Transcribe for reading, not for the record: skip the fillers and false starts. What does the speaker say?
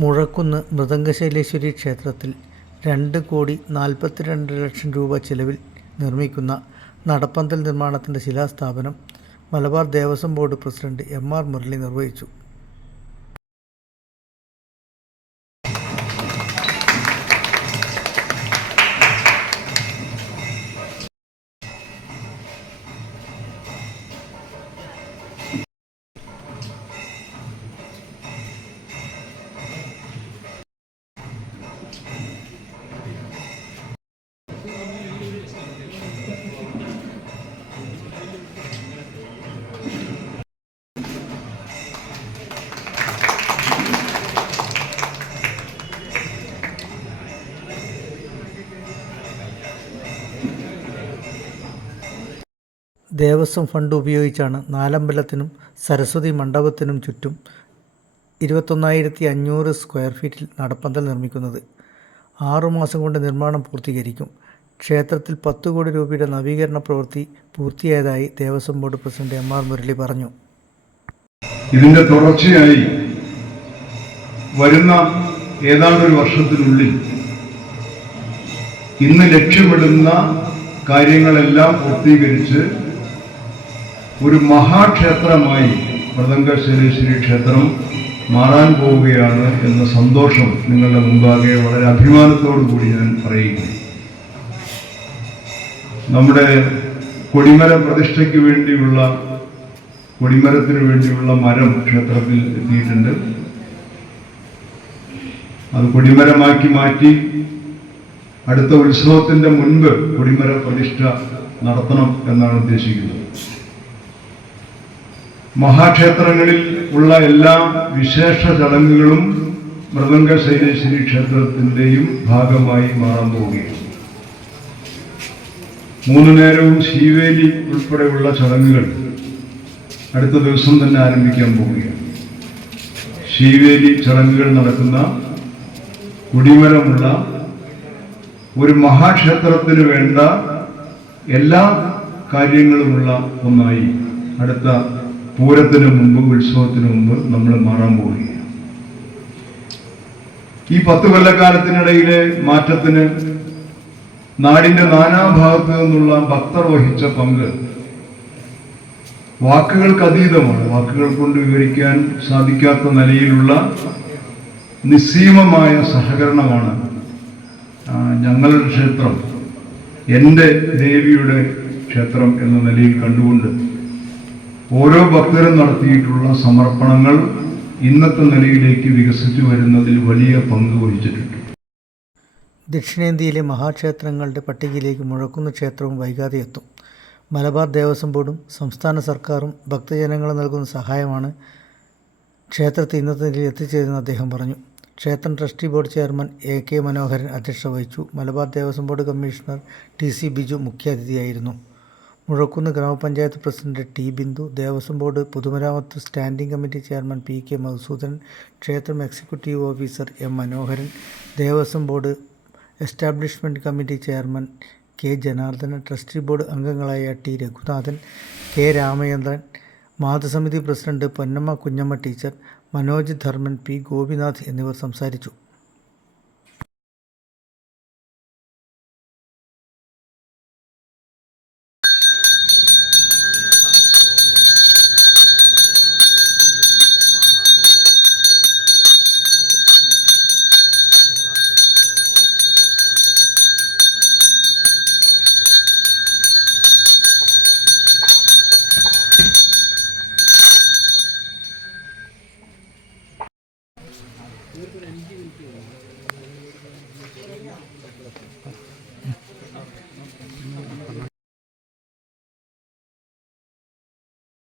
മുഴക്കുന്ന് മൃദംഗശൈലേശ്വരി ക്ഷേത്രത്തിൽ 2,42,00,000 രൂപ ചെലവിൽ നിർമ്മിക്കുന്ന നടപ്പന്തൽ നിർമ്മാണത്തിൻ്റെ ശിലാസ്ഥാപനം മലബാർ ദേവസ്വം ബോർഡ് പ്രസിഡന്റ് എം.ആർ. മുരളി നിർവഹിച്ചു. ദേവസ്വം ഫണ്ട് ഉപയോഗിച്ചാണ് നാലമ്പലത്തിനും സരസ്വതി മണ്ഡപത്തിനും ചുറ്റും 21,500 സ്ക്വയർ ഫീറ്റിൽ നടപ്പന്തൽ നിർമ്മിക്കുന്നത്. 6 മാസം കൊണ്ട് നിർമ്മാണം പൂർത്തീകരിക്കും. ക്ഷേത്രത്തിൽ 10 കോടി രൂപയുടെ നവീകരണ പ്രവൃത്തി പൂർത്തിയായതായി ദേവസ്വം ബോർഡ് പ്രസിഡന്റ് എം.ആർ. മുരളി പറഞ്ഞു. ഇതിന്റെ തുടർച്ചയായി വരുന്ന ഏതാണ്ടൊരു വർഷത്തിനുള്ളിൽ ഇന്ന് ലക്ഷ്യമിടുന്ന കാര്യങ്ങളെല്ലാം പൂർത്തീകരിച്ച് ഒരു മഹാക്ഷേത്രമായി മൃദംഗശൈലേശ്വരി ക്ഷേത്രം മാറാൻ പോവുകയാണ് എന്ന സന്തോഷം നിങ്ങളുടെ മുമ്പാകെ വളരെ അഭിമാനത്തോടു കൂടി ഞാൻ പറയുന്നു. നമ്മുടെ കൊടിമര പ്രതിഷ്ഠയ്ക്ക് വേണ്ടിയുള്ള കൊടിമരത്തിന് വേണ്ടിയുള്ള മരം ക്ഷേത്രത്തിൽ എത്തിയിട്ടുണ്ട്. അത് കൊടിമരമാക്കി മാറ്റി അടുത്ത ഉത്സവത്തിന്റെ മുൻപ് കൊടിമര പ്രതിഷ്ഠ നടത്തണം എന്നാണ് ഉദ്ദേശിക്കുന്നത്. മഹാക്ഷേത്രങ്ങളിൽ ഉള്ള എല്ലാ വിശേഷ ചടങ്ങുകളും മൃദംഗശൈലേശ്വരി ക്ഷേത്രത്തിൻ്റെയും ഭാഗമായി മാറാൻ പോവുകയാണ്. 3 നേരവും ശീവേലി ഉൾപ്പെടെയുള്ള ചടങ്ങുകൾ അടുത്ത ദിവസം തന്നെ ആരംഭിക്കാൻ പോവുകയാണ്. ശീവേലി ചടങ്ങുകൾ നടക്കുന്ന കൊടിമരമുള്ള ഒരു മഹാക്ഷേത്രത്തിന് വേണ്ട എല്ലാ കാര്യങ്ങളുമുള്ള ഒന്നായി അടുത്ത പൂരത്തിന് മുമ്പ് ഉത്സവത്തിന് മുമ്പ് നമ്മൾ മാറാൻ പോവുകയാണ്. ഈ 10 കൊല്ലക്കാലത്തിനിടയിലെ മാറ്റത്തിന് നാടിന്റെ നാനാഭാഗത്തു നിന്നുള്ള ഭക്തർ വഹിച്ച പങ്ക് വാക്കുകൾക്ക് അതീതമാണ്. വാക്കുകൾ കൊണ്ട് വിവരിക്കാൻ സാധിക്കാത്ത നിലയിലുള്ള നിസ്സീമമായ സഹകരണമാണ് ഞങ്ങളുടെ ക്ഷേത്രം എൻ്റെ ദേവിയുടെ ക്ഷേത്രം എന്ന നിലയിൽ കണ്ടുകൊണ്ട് ഓരോ ഭക്തരും നടത്തിയിട്ടുള്ള സമർപ്പണങ്ങൾ ഇന്നത്തെ നിലയിലേക്ക് വികസിച്ചു വരുന്നതിൽ വലിയ പങ്ക് വഹിച്ചിട്ടുണ്ട്. ദക്ഷിണേന്ത്യയിലെ മഹാക്ഷേത്രങ്ങളുടെ പട്ടികയിലേക്ക് മുഴക്കുന്ന് ക്ഷേത്രവും വൈകാതെ എത്തും. മലബാർ ദേവസ്വം ബോർഡും സംസ്ഥാന സർക്കാരും ഭക്തജനങ്ങൾ നൽകുന്ന സഹായമാണ് ക്ഷേത്രത്തെ ഇന്നത്തെ നിലയിൽ എത്തിച്ചതെന്ന് അദ്ദേഹം പറഞ്ഞു. ക്ഷേത്രം trustee board chairman A K. Manoharan അധ്യക്ഷത വഹിച്ചു. Malabar Devaswom board commissioner T C. Biju മുഖ്യാതിഥിയായിരുന്നു. മുഴക്കുന്ന് ഗ്രാമപഞ്ചായത്ത് president T. Bindu, Devaswom board പൊതുമരാമത്ത് standing committee chairman P K. Madhusoodanan, ക്ഷേത്രം executive officer M. Manoharan, Devaswom board establishment committee chairman K. Janardhanan, trustee board അംഗങ്ങളായ ടി. രഘുനാഥൻ, കെ. രാമചന്ദ്രൻ, മാതൃസമിതി president Ponnamma Kunjamma teacher, Manoj Dharman, P. Gopinath എന്നിവർ സംസാരിച്ചു.